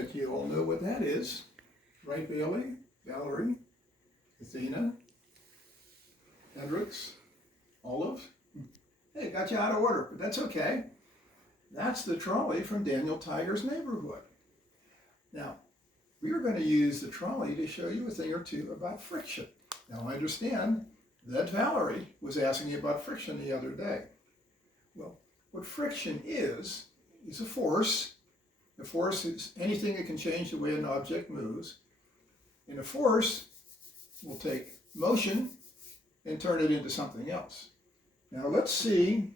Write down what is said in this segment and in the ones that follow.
bet you all know what that is. Right, Bailey, Valerie, Athena, Hendricks, Olive? Hey, got you out of order, but that's okay. That's the trolley from Daniel Tiger's neighborhood. Now, we are going to use the trolley to show you a thing or two about friction. Now, I understand that Valerie was asking you about friction the other day. Well, what friction is a force. A force is anything that can change the way an object moves. And a force will take motion and turn it into something else. Now let's see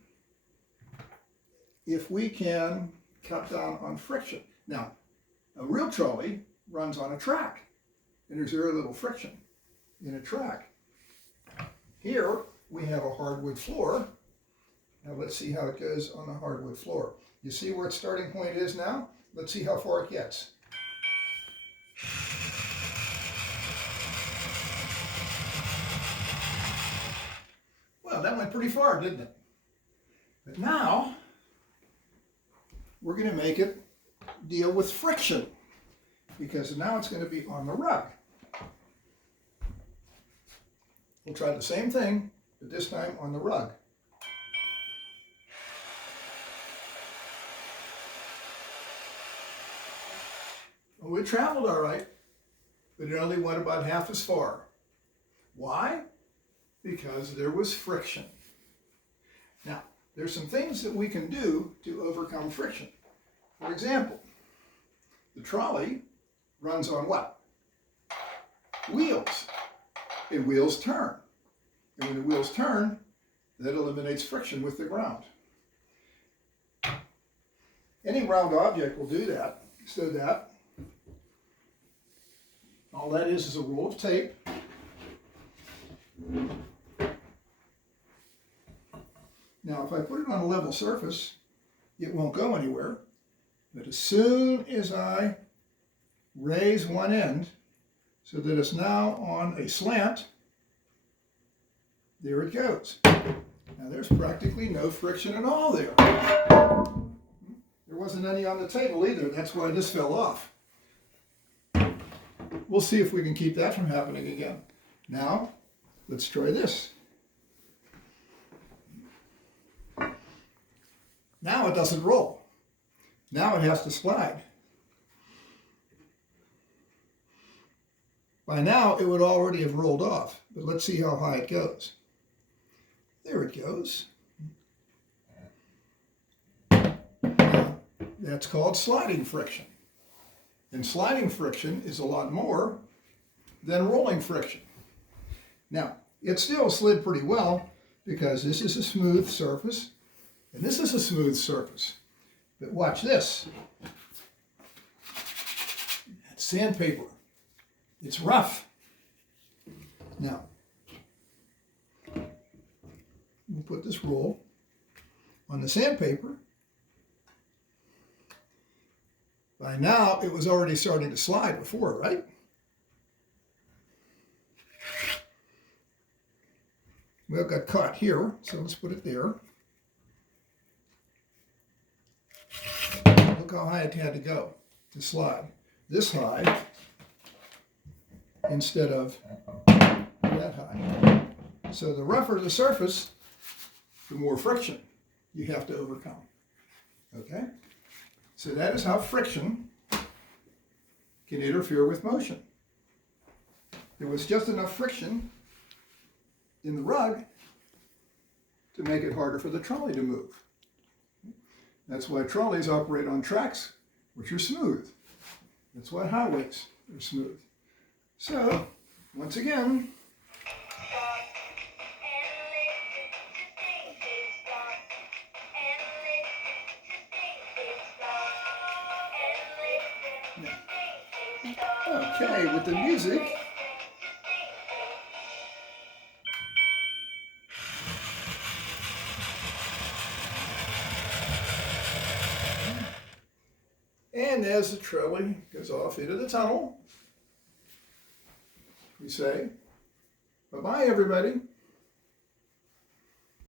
if we can cut down on friction. Now, a real trolley runs on a track, and there's very little friction in a track. Here we have a hardwood floor. Now let's see how it goes on the hardwood floor. You see where its starting point is now? Let's see how far it gets. Well, that went pretty far, didn't it? But now, we're going to make it deal with friction, because now it's going to be on the rug. We'll try the same thing, but this time on the rug. Well, it traveled all right, but it only went about half as far. Why? Because there was friction. Now, there's some things that we can do to overcome friction. For example, the trolley runs on what? Wheels. And wheels turn. And when the wheels turn, that eliminates friction with the ground. Any round object will do that, so that all that is a roll of tape. Now, if I put it on a level surface, it won't go anywhere. But as soon as I raise one end so that it's now on a slant, there it goes. Now, there's practically no friction at all there. There wasn't any on the table either. That's why this fell off. We'll see if we can keep that from happening again. Now, let's try this. Now it doesn't roll. Now it has to slide. By now it would already have rolled off, but let's see how high it goes. There it goes. Now, that's called sliding friction. And sliding friction is a lot more than rolling friction. Now, it still slid pretty well because this is a smooth surface and this is a smooth surface. But watch this. That's sandpaper. It's rough. Now, we'll put this roll on the sandpaper. By now, it was already starting to slide before, right? Well, it got caught here, so let's put it there. Look how high it had to go to slide. This high instead of that high. So the rougher the surface, the more friction you have to overcome. Okay? So that is how friction can interfere with motion. There was just enough friction in the rug to make it harder for the trolley to move. That's why trolleys operate on tracks which are smooth. That's why highways are smooth. So, once again, okay, with the music, and as the trolley goes off into the tunnel, we say, bye-bye, everybody.